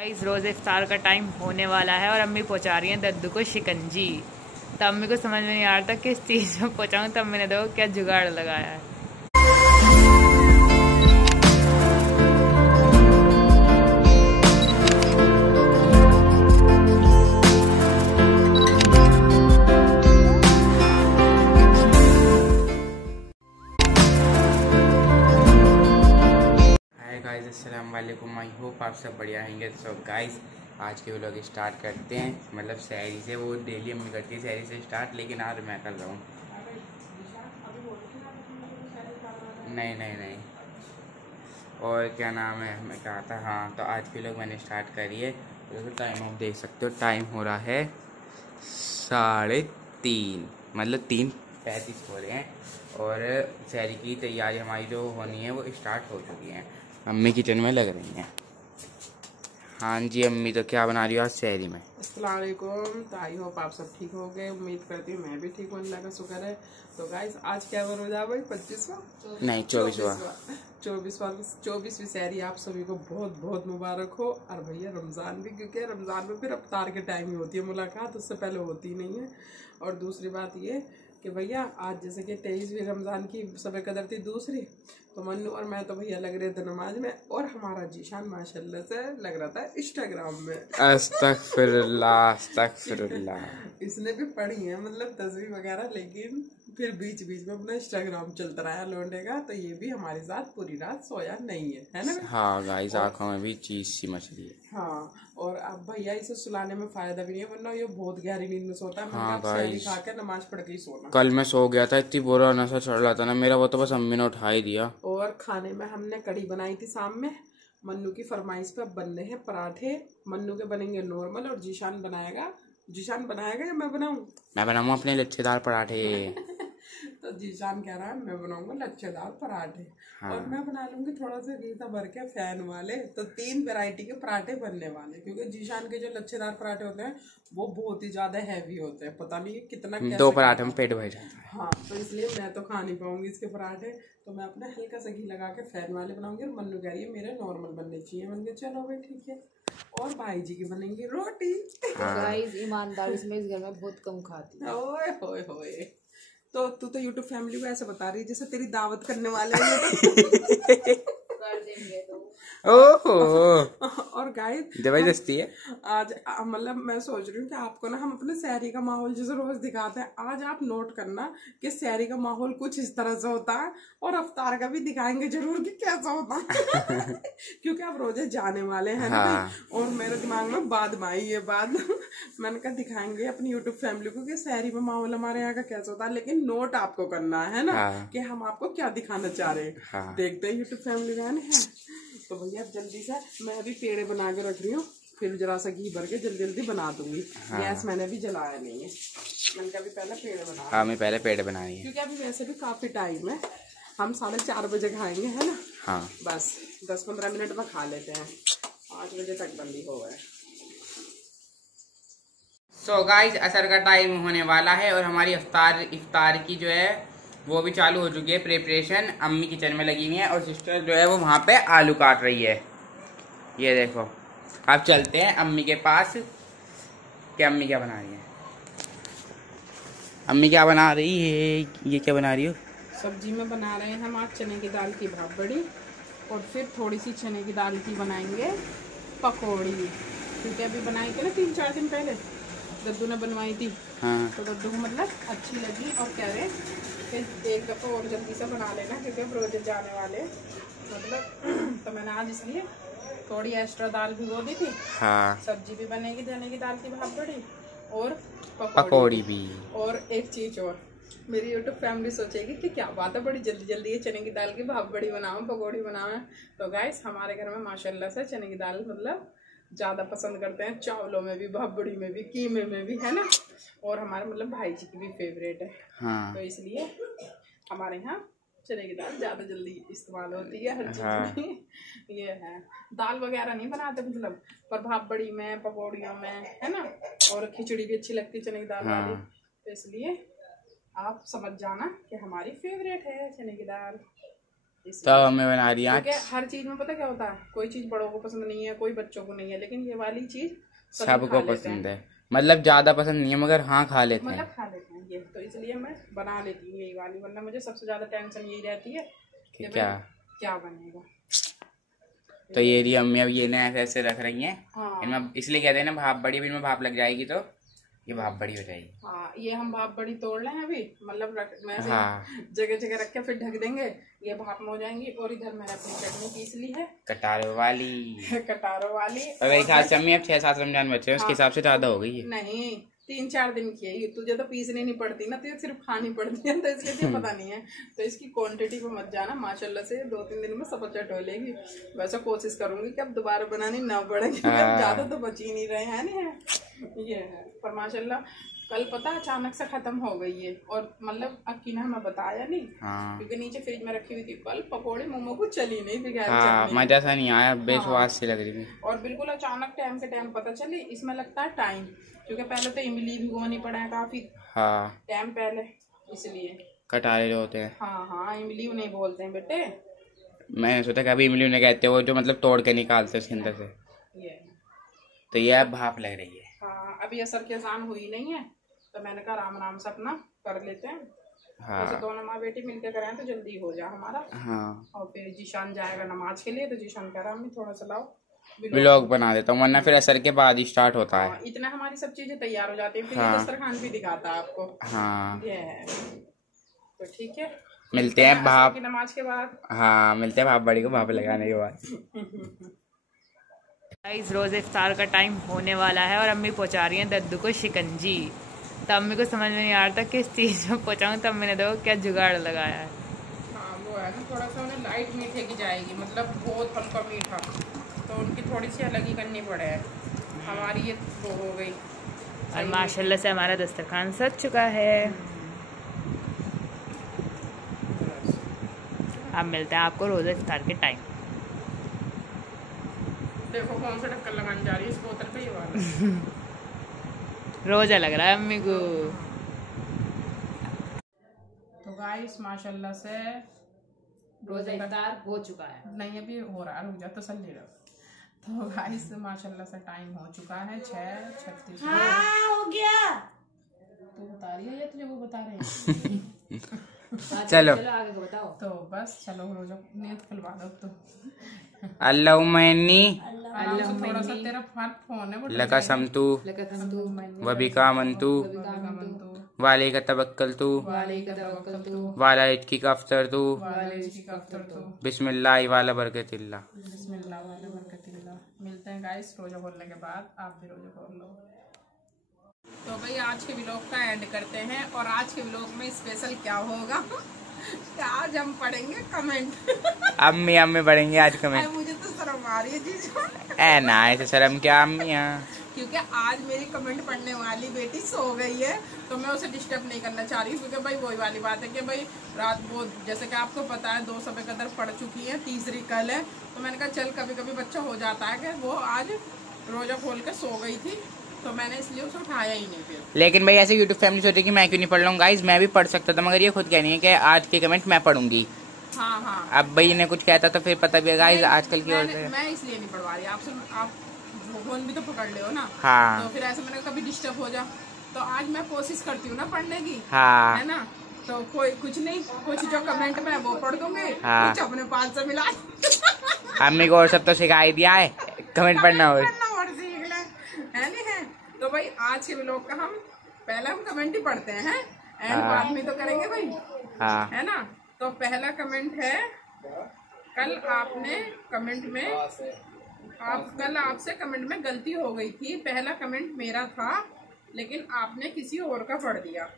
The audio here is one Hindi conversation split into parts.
गाइस रोज़ इफ्तार का टाइम होने वाला है और अम्मी पहुंचा रही हैं दद्दू को शिकंजी। तो अम्मी को समझ में नहीं आ रहा था किस चीज़ में पहुंचाऊं, तब मैंने देखो क्या जुगाड़ लगाया है। गाइस अस्सलाम वालेकुम, आई होप आप सब बढ़िया होंगे। सो गाइस आज के व्लॉग स्टार्ट करते हैं। मतलब शहरी से वो डेली अम्मी करती है शहरी से स्टार्ट, लेकिन आज मैं कर रहा हूँ। नहीं और क्या नाम है, मैं कहा था हाँ, तो आज के व्लॉग मैंने स्टार्ट करी है। तो टाइम आप देख सकते हो, टाइम हो रहा है 3:30, मतलब 3:35 हो रहे हैं। और शहरी की तैयारी हमारी जो होनी है वो स्टार्ट हो चुकी है। अम्मी किचन में लग रही हैं। हाँ जी अम्मी, तो क्या बना रही हो आज शहरी में? अस्सलाम वालेकुम। तो आई होप आप सब ठीक हो गए, उम्मीद करती हूँ मैं भी ठीक हूँ, अल्लाह का शुक्र है। तो गाइस आज क्या रोजा भाई 25वां नहीं 24वीं शहरी आप सभी को बहुत बहुत मुबारक हो। और भैया रमज़ान भी, क्योंकि रमज़ान में फिर अफ्तार के टाइम ही होती है मुलाकात, उससे पहले होती नहीं है। और दूसरी बात ये कि भैया आज जैसे कि 23वीं रमज़ान की शब कदर थी दूसरी, तो मन्नू और मैं तो भैया लग रहे थे नमाज में, और हमारा जीशान माशाल्लाह से लग रहा था इंस्टाग्राम में। अस्तगफिरुल्लाह इसने भी पढ़ी है मतलब तस्वीर वगैरह, लेकिन फिर बीच बीच में अपना इंस्टाग्राम चलता रहा लौंडे का। तो ये भी हमारे साथ पूरी रात सोया नहीं है ना? हाँ गाइस आँखों में भी चीज सी मछली है। हाँ, और अब भैया इसे सुलाने में फायदा भी नहीं है, वरना ये बहुत गहरी नींद में सोता है। हाँ गाइस खा के नमाज पढ़ के ही सोना। कल मैं सो गया था, इतनी बुरा नशा चढ़ रहा था ना मेरा, वो तो बस अम्मी ने उठा ही दिया। और खाने में हमने कड़ी बनाई थी शाम में, मन्नू की फरमाइश पे बनने हैं पराठे। मन्नू के बनेंगे नॉर्मल और जीशान बनाएगा या मैं बनाऊं? मैं बनाऊंगा अपने लच्छेदार पराठे। तो जीशान कह रहा है मैं बनाऊंगा लच्छेदार पराठे। हाँ। और मैं बना लूंगी थोड़ा सा गीता भर के फैन वाले। तो 3 वैरायटी के पराठे बनने वाले, क्योंकि जीशान के जो लच्छेदार पराठे होते हैं वो बहुत ही ज्यादा हैवी होते हैं, पता नहीं कितना 2 पराठे में पेट भर जाता है। हाँ, तो इसलिए मैं तो खा नहीं पाऊंगी इसके पराठे। तो मैं अपने हल्का सा घी लगा के फैन वाले बनाऊंगी, और मन्नू कह रही है मेरे नॉर्मल बनने चाहिए। मैंने कहा चलो भाई ठीक है। और भाई जी की बनेंगी रोटी। गाइस ईमानदारी से मैं इस घर में बहुत कम खाती हूँ। ओए होए होए। तो तू तो यूट्यूब फैमिली को ऐसे बता रही है जैसे तेरी दावत करने वाले हैं। ओहो और गाइस जबरदस्ती है आज, मतलब मैं सोच रही हूँ कि आपको ना हम अपने शहरी का माहौल जैसे रोज दिखाते हैं, आज आप नोट करना कि शहरी का माहौल कुछ इस तरह से होता है, और अफ्तार का भी दिखाएंगे जरूर कि कैसा होता है। क्योंकि आप रोजे जाने वाले हैं ना। हाँ। और मेरे दिमाग में बाद में आई ये बात। मैंने कहा दिखाएंगे अपनी यूट्यूब फैमिली को कि शहरी में माहौल हमारे यहाँ का कैसा होता है, लेकिन नोट आपको करना है ना। हाँ। कि हम आपको क्या दिखाना चाह रहे हैं। हाँ। देखते हैं यूट्यूब फैमिली में है। तो भैया जल्दी से मैं अभी पेड़े बना के रख रही हूँ, फिर जरा सा घी भर के जल्दी जल्दी बना दूंगी। हाँ। गैस मैंने अभी जलाया नहीं है, मैंने कहा अभी पहले पेड़े बना। हाँ मैं पहले पेड़े बनाई है, क्योंकि अभी वैसे भी काफी टाइम है। हम 4:30 बजे खाएंगे है ना। हाँ बस 10-15 मिनट में खा लेते हैं, 5 बजे तक बंदी हो गए। सो गाइस असर का टाइम होने वाला है और हमारी इफ्तार की जो है वो भी चालू हो चुकी है प्रिपरेशन। अम्मी किचन में लगी हुई है और सिस्टर जो है वो वहाँ पे आलू काट रही है। ये देखो, अब चलते हैं अम्मी के पास कि अम्मी क्या बना रही है। अम्मी क्या बना रही है? ये क्या बना रही हो? सब्जी में बना रहे हैं हम आज चने की दाल की भाप बड़ी, और फिर थोड़ी सी चने की दाल की बनाएंगे पकौड़ी, क्योंकि अभी बनाई थी ना 3-4 दिन पहले दद्दू ने बनवाई थी। हाँ। तो दद्दू को मतलब अच्छी लगी और कह रहे फिर एक दफ़ा और जल्दी से बना लेना, क्योंकि अब रोज जाने वाले मतलब। तो मैंने आज इसलिए थोड़ी एक्स्ट्रा दाल भिगो दी थी। हाँ। सब्जी भी बनेगी चने की दाल की भाप बड़ी और पकौड़ी भी। और एक चीज और, मेरी यूट्यूब फैमिली सोचेगी कि क्या बात है बड़ी जल्दी जल्दी ये चने की दाल की भाप बड़ी बनाओ पकौड़ी बनाओ। तो गाइस हमारे घर में माशाल्लाह से चने की दाल मतलब ज़्यादा पसंद करते हैं, चावलों में भी, भापड़ी में भी, कीमे में भी, है ना। और हमारे मतलब भाई जी की भी फेवरेट है। हाँ। तो इसलिए हमारे यहाँ चने की दाल ज़्यादा जल्दी इस्तेमाल होती है हर चीज़ में। ये है, दाल वगैरह नहीं बनाते मतलब, पर भापड़ी में, पकौड़ियों में, है ना। और खिचड़ी भी अच्छी लगती है चने की दाल वाली। तो इसलिए आप समझ जाना कि हमारी फेवरेट है चने की दाल। तो हमें बना रही आज। हर चीज में पता क्या होता है, कोई चीज बड़ों को पसंद नहीं है, कोई बच्चों को नहीं है, लेकिन ये वाली चीज सबको पसंद है। मतलब ज्यादा पसंद नहीं है मगर हाँ खा लेते हैं, मतलब खा लेते हैं ये, तो इसलिए मैं बना लेती हूँ यही वाली, वरना मुझे सबसे ज्यादा टेंशन यही रहती है कि क्या बनेगा। तो ये रही अम्मी, अब ये ना ऐसे ऐसे रख रही हैं। हाँ। इनमें इसलिए कहते हैं ना भाप बड़ी, इनमें भाप लग जाएगी तो ये भाप बड़ी हो जाएगी। हाँ, ये हम भाप बड़ी तोड़ लें अभी, मतलब हाँ। जगह जगह रख के फिर ढक देंगे, ये भाप में हो जाएंगी। और इधर मैंने अपनी चटनी पीस ली है कटारों वाली कटारों वाली। और मेरे ख्याल से अम्मी अब 6-7 रमजान बचे हैं, उसके हिसाब से ज्यादा हो गई है। नहीं, 3-4 दिन की है, तुझे तो पीसनी नहीं पड़ती ना, तुझे सिर्फ खानी पड़ती है, तो इसलिए तुझे पता नहीं है। तो इसकी क्वांटिटी पे मत जाना, माशाल्लाह से 2-3 दिन में सब चट हो लेगी। वैसे कोशिश करूंगी कि अब दोबारा बनानी ना पड़े, ज्यादा तो बच ही नहीं रहे हैं नहीं ये है। पर माशाल्लाह कल पता अचानक से खत्म हो गई है, और मतलब अक्की ने हमें बताया नहीं। हाँ। क्योंकि नीचे फ्रिज में रखी हुई थी। कल पकोड़े मोमो को चली नहीं थी। हाँ, मजा सा नहीं आया, बेस्वाद सी लग रही थी। और बिल्कुल अचानक टाइम के टाइम पता चली। इसमें लगता है टाइम, क्योंकि पहले तो इमली भिगोनी पड़ा है काफी टाइम पहले, इसलिए कटारे जो होते हैं। हाँ, इमली नहीं बोलते हैं बेटे। मैंने सोचा कि अभी इमली उन्हें कहते हैं वो जो मतलब तोड़ के निकालते हैं उसके अंदर से। तो ये अब भाप लग रही है। हाँ, अभी असर की अजान हुई नहीं है, तो मैंने कहा आराम से अपना कर लेते हैं। हाँ। तो दोनों माँ बेटी मिलकर करें तो जल्दी हो जाए हमारा। हाँ। और फिर जीशान जाएगा नमाज के लिए, तो जीशान कह रहा हमें थोड़ा सा लाओ व्लॉग बना देता हूँ, वरना फिर असर के बाद ही स्टार्ट होता है। इतना हमारी सब चीजें तैयार हो जाती है, फिर हाँ। दस्तरखान भी दिखाता है आपको। हाँ, ये है। तो ठीक है, मिलते हैं भाप की नमाज के बाद। हाँ, मिलते हैं भाप बड़ी को भाप लगाने के बाद। गाइस, रोज़ इफ्तार का टाइम होने वाला है और अम्मी पहुंचा रही हैं दद्दू को शिकंजी। तो अम्मी को समझ में नहीं आ रहा था किस चीज़ में पहुंचाऊँ, तब मैंने देखो क्या जुगाड़ लगाया है। हाँ, वो है ना, थोड़ा सा उन्हें लाइट मीठे की जाएगी, मतलब बहुत हल्का मीठा, तो उनकी थोड़ी सी अलग ही करनी पड़े है। हमारी ये वो हो गई, और माशाल्लाह से हमारा दस्तरखान सज चुका है। अब मिलते हैं आपको रोज़ा इफ्तार के टाइम। देखो कौन सा ढक्कन लगाने जा रही है इस बोतल पे, ये वाला रोजा लग रहा है अम्मी को। तो गाइस माशाल्लाह से रोजा इफ्तार हो चुका है। नहीं, अभी हो रहा है, रुक जा, तसल्ली रख। तो गाइस माशाल्लाह से टाइम हो चुका है 6:36। हाँ, हो गया। तू बता रही है या तुझे वो बता रहे हैं? चलो आगे को बताओ। तो बस चलो, रोजा नीयत खुलवा दो। तो अल्लाहुम्मनी थोड़ा सा तेरा फोन है लका समतू वबिका मंतू वालेका तवक्कलतू वाला इत्की का अफ्तर तू बिस्मिल्लाह वाला बरकतिल्लाह। मिलते हैं गाइस रोजा खोलने के बाद, आप भी रोजा खोल लो। तो भाई आज के व्लॉग का एंड करते हैं, और आज के व्लॉग में स्पेशल क्या होगा आज हम पढ़ेंगे कमेंट। अम्मी पढ़ेंगे आज कमेंट। मुझे तो शर्म आ रही है जी। ए ना, ऐसे शर्म क्या अम्मी, क्योंकि आज मेरी कमेंट पढ़ने वाली बेटी सो गई है, तो मैं उसे डिस्टर्ब नहीं करना चाह रही, क्योंकि भाई वही वाली बात है कि भाई रात वो जैसे कि आपको पता है 2 सफ़े कदर पढ़ चुकी है, तीसरी कल है। तो मैंने कहा चल कभी कभी बच्चा हो जाता है कि वो आज रोजा खोल के सो गई थी, तो मैंने इसलिए उसे उठाया ही नहीं फिर। लेकिन भाई ऐसे यूट्यूब फैमिली सोची कि मैं क्यों नहीं पढ़ लूँ। गाइस मैं भी पढ़ सकता था, मगर ये खुद कह रही है कि आज के कमेंट मैं पढ़ूंगी। हाँ। अब भाई इन्हें कुछ कहता तो फिर पता भी है गाइस आजकल की मैं इसलिए नहीं पढ़वा रही आपसे, आप फोन भी तो पकड़ ले हो ना। हाँ। तो फिर ऐसे मैंने कभी डिस्टर्ब हो जा, तो आज मैं कोशिश करती हूँ ना पढ़ने की। हाँ। है ना, तो कोई कुछ नहीं, कुछ जो कमेंट में वो पढ़ दूंगी। हाँ। कुछ अपने 5 से मिला। अम्मी को और सब तो सिखाई दिया है, कमेंट पढ़ना हो है। तो भाई आज के व्लॉग का हम पहले हम कमेंट ही पढ़ते हैं, एंड बाद में तो करेंगे भाई। हाँ। है ना, तो पहला कमेंट है, कल आपसे कमेंट में गलती हो गई थी। पहला कमेंट मेरा था, लेकिन आपने किसी और का पढ़ दिया।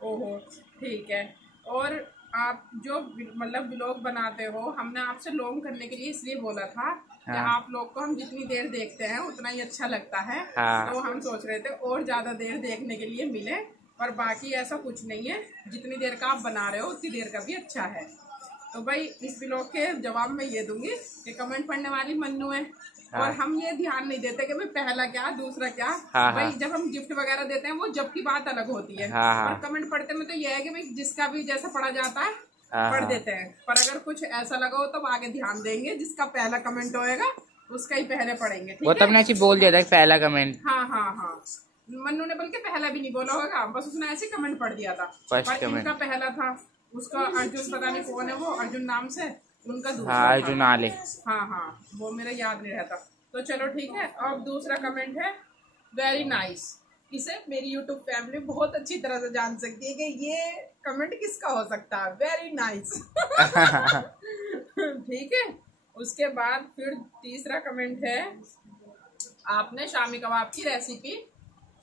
ओहो, ठीक है। और आप जो मतलब व्लॉग बनाते हो, हमने आपसे लॉन्ग करने के लिए इसलिए बोला था कि आप लोग को हम जितनी देर देखते हैं उतना ही अच्छा लगता है। तो हम सोच रहे थे और ज्यादा देर देखने के लिए मिले, पर बाकी ऐसा कुछ नहीं है, जितनी देर का आप बना रहे हो उतनी देर का भी अच्छा है। तो भाई इस व्लॉग के जवाब में ये दूंगी कि कमेंट पढ़ने वाली मन्नू है। और हम ये ध्यान नहीं देते कि भाई पहला क्या दूसरा क्या। भाई जब हम गिफ्ट वगैरह देते हैं वो जब की बात अलग होती है। और कमेंट पढ़ते में तो ये है कि भाई जिसका भी जैसा पढ़ा जाता है पढ़ देते हैं, पर अगर कुछ ऐसा लगा हो तो आगे ध्यान देंगे, जिसका पहला कमेंट होएगा उसका ही पहले पढ़ेंगे। वो तो हमने ऐसे बोल दिया था पहला कमेंट। हाँ हाँ हाँ, मन्नू ने बल्कि पहला भी नहीं बोला होगा, बस उसने ऐसे कमेंट पढ़ दिया था। पर इनका पहला था, उसका अर्जुन पता नहीं कौन है वो, अर्जुन नाम से, उनका दूसरा। हाँ, अर्जुन आले। हाँ हाँ, वो मेरा याद नहीं रहता। तो चलो ठीक है। अब दूसरा कमेंट है वेरी नाइस। इसे मेरी यूट्यूब फैमिली बहुत अच्छी तरह से जान सकती है कि ये कमेंट किसका हो सकता है, वेरी नाइस। ठीक है। उसके बाद फिर तीसरा कमेंट है, आपने शामी कबाब की रेसिपी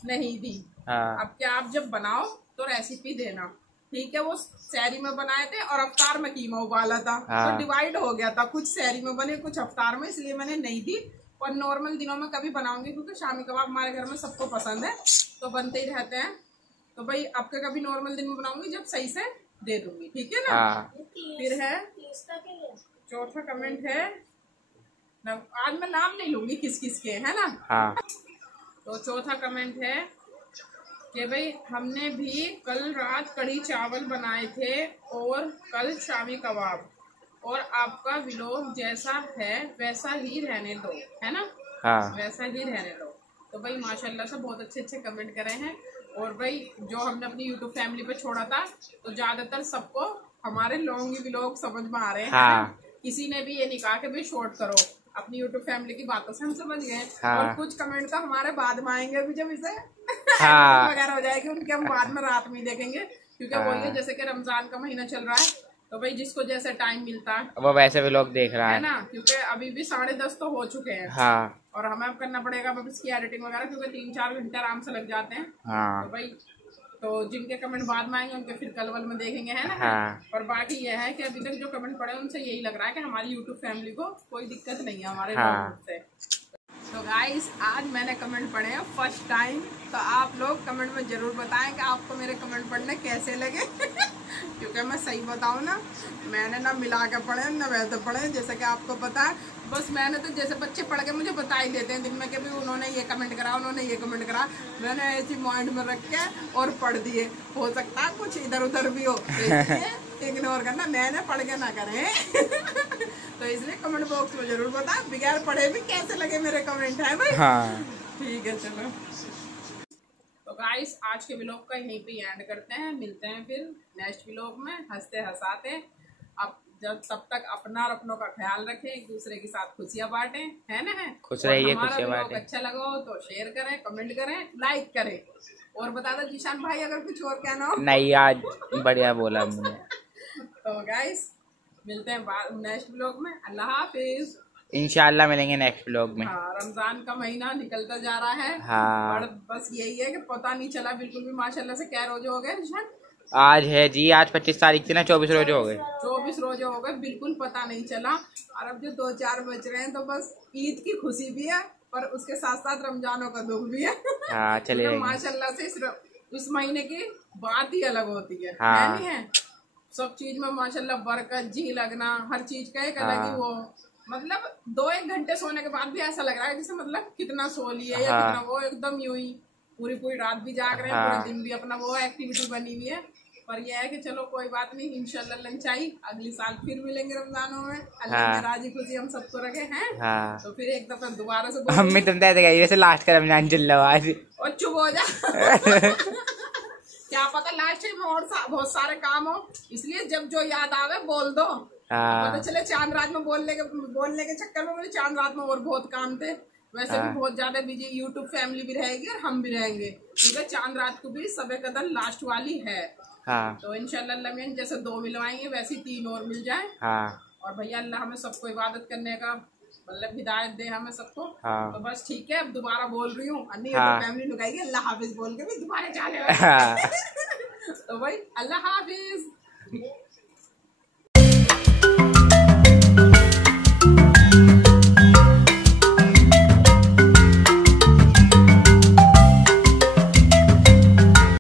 नहीं दी। हाँ। अब क्या आप जब बनाओ तो रेसिपी देना, ठीक है। वो शहरी में बनाए थे और अफ्तार में कीमा उबाला था। हाँ। तो डिवाइड हो गया था, कुछ शहरी में बने कुछ अफ्तार में, इसलिए मैंने नहीं दी। और नॉर्मल दिनों में कभी बनाऊंगी, क्योंकि शामी कबाब हमारे घर में सबको पसंद है, तो बनते ही रहते हैं। तो भाई आपके कभी नॉर्मल दिन में बनाऊंगी जब सही से दे दूंगी, ठीक है ना। हाँ। फिर है चौथा कमेंट है, आज मैं नाम नहीं लूंगी किस किस के, है ना। हाँ। तो चौथा कमेंट है कि भाई हमने भी कल रात कढ़ी चावल बनाए थे और कल शामी कबाब, और आपका व्लॉग जैसा है वैसा ही रहने दो, है ना। हाँ। वैसा ही रहने दो। तो भाई माशाल्लाह से बहुत अच्छे अच्छे कमेंट करे हैं। और भाई जो हमने अपनी यूट्यूब फैमिली पे छोड़ा था, तो ज्यादातर सबको हमारे लॉन्ग व्लॉग समझ में आ रहे हैं। हाँ। किसी ने भी ये नहीं कहा कि भाई शॉर्ट करो, अपनी यूट्यूब फैमिली की बातों से हम समझ गए। हाँ। और कुछ कमेंट तो हमारे बाद में आएंगे अभी, जब इसे हाँ। वगैरह हो जाएगी उनके, हम बाद में रात में देखेंगे। क्योंकि हाँ। वही है, जैसे कि रमजान का महीना चल रहा है, तो भाई जिसको जैसे टाइम मिलता है वो वैसे भी लोग देख रहा है है ना। क्योंकि अभी भी 10:30 तो हो चुके हैं। हाँ। और हमें अब करना पड़ेगा अब इसकी एडिटिंग वगैरह, क्योंकि 3-4 घंटे आराम से लग जाते हैं। हाँ। तो भाई तो जिनके कमेंट बाद में आएंगे उनके फिर कल वल में देखेंगे, है ना। हाँ। और बाकी यह है कि अभी तक जो कमेंट पड़े उनसे यही लग रहा है कि हमारी यूट्यूब फैमिली को कोई दिक्कत नहीं है हमारे हाँ। से। तो गाइस आज मैंने कमेंट पढ़े हैं फर्स्ट टाइम, तो आप लोग कमेंट में जरूर बताएं कि आपको मेरे कमेंट पढ़ने कैसे लगे। क्योंकि मैं सही बताऊं ना, मैंने ना मिला के पढ़े ना वैसे पढ़े, जैसे कि आपको पता है। बस मैंने तो जैसे बच्चे पढ़ के मुझे बता ही देते हैं दिन में कि भी उन्होंने ये कमेंट करा, उन्होंने ये कमेंट करा, मैंने ऐसी माइंड में रख के और पढ़ दिए। हो सकता है कुछ इधर उधर भी हो, तो इग्नोर करना, मैंने पढ़ के ना करें। तो इसलिए कमेंट बॉक्स में जरूर बता, बगैर पढ़े भी कैसे लगे मेरे कमेंट, है भाई। हाँ। ठीक है चलो। तो गाइस आज के व्लॉग का यहीं पे एंड करते हैं, मिलते हैं फिर नेक्स्ट व्लॉग में हंसते हंसाते। अब जब तब तक अपना और अपनों का ख्याल रखें, एक दूसरे के साथ खुशियां बांटें, है ना। है खुश रहिए, हमारा खुशियां व्लॉग बांटें। अच्छा लगा हो तो शेयर करें, कमेंट करें, लाइक करें। और बता दो जीशान भाई अगर कुछ और कहना हो। नहीं, आज बढ़िया बोला हमने। तो गाइस मिलते हैं नेक्स्ट व्लॉग में। अल्लाह हाफिज। इंशाल्लाह मिलेंगे नेक्स्ट व्लॉग में। हाँ, रमजान का महीना निकलता जा रहा है। हाँ। और बस यही है कि पता नहीं चला बिल्कुल भी माशाल्लाह से। क्या रोजे हो गए निशान? आज है जी, आज 25 तारीख थी ना, 24 रोजे हो गए। 24 रोजे हो गए, बिल्कुल पता नहीं चला। और अब जो 2-4 बच रहे हैं, तो बस ईद की खुशी भी है, पर उसके साथ साथ रमजानों का दुख भी है। हाँ, चले तो माशाल्लाह से इस महीने की बात ही अलग होती है। हाँ। है नहीं है? सब चीज में माशाल्लाह बरकत, जी लगना, हर चीज का एक अलग ही वो, मतलब 2-1 घंटे सोने के बाद भी ऐसा लग रहा है जैसे मतलब कितना सो लिए या कितना वो, एकदम यूं ही पूरी रात भी जाग रहे हैं, पूरे दिन भी अपना वो एक्टिविटी बनी हुई है। पर यह है कि चलो कोई बात नहीं, इंशाल्लाह लंचाई अगली साल फिर मिलेंगे रमजानों में। अल्लाह की राजी खुशी हम सबको रखे हैं। हाँ। तो फिर एक दफा दोबारा से मम्मी तुम तो वैसे लास्ट का रमजान चल रहा आज। और चुप हो जा। क्या पता लास्ट टाइम और बहुत सारे काम हो, इसलिए जब जो याद आवे बोल दो। पता चले चांद रात में बोलने के चक्कर में मुझे चांद रात में और बहुत काम थे। वैसे भी बहुत ज्यादा बिजी यूट्यूब फैमिली भी रहेगी और हम भी रहेंगे, क्योंकि चांद रात को भी सबे कदर लास्ट वाली है। हाँ। तो इंशाल्लाह अल्लाह जैसे 2 मिलवाएंगे वैसे 3 और मिल जाए। हाँ। और भैया अल्लाह हमें सबको इबादत करने का मतलब हिदायत दे हमें सबको। हाँ। तो बस ठीक है, अब दोबारा बोल रही हूँ, अन्नी हाँ। फैमिली लुकाएगी अल्लाह हाफिज बोल के भी दोबारा चाले। हाँ। तो भाई अल्लाह हाफिज।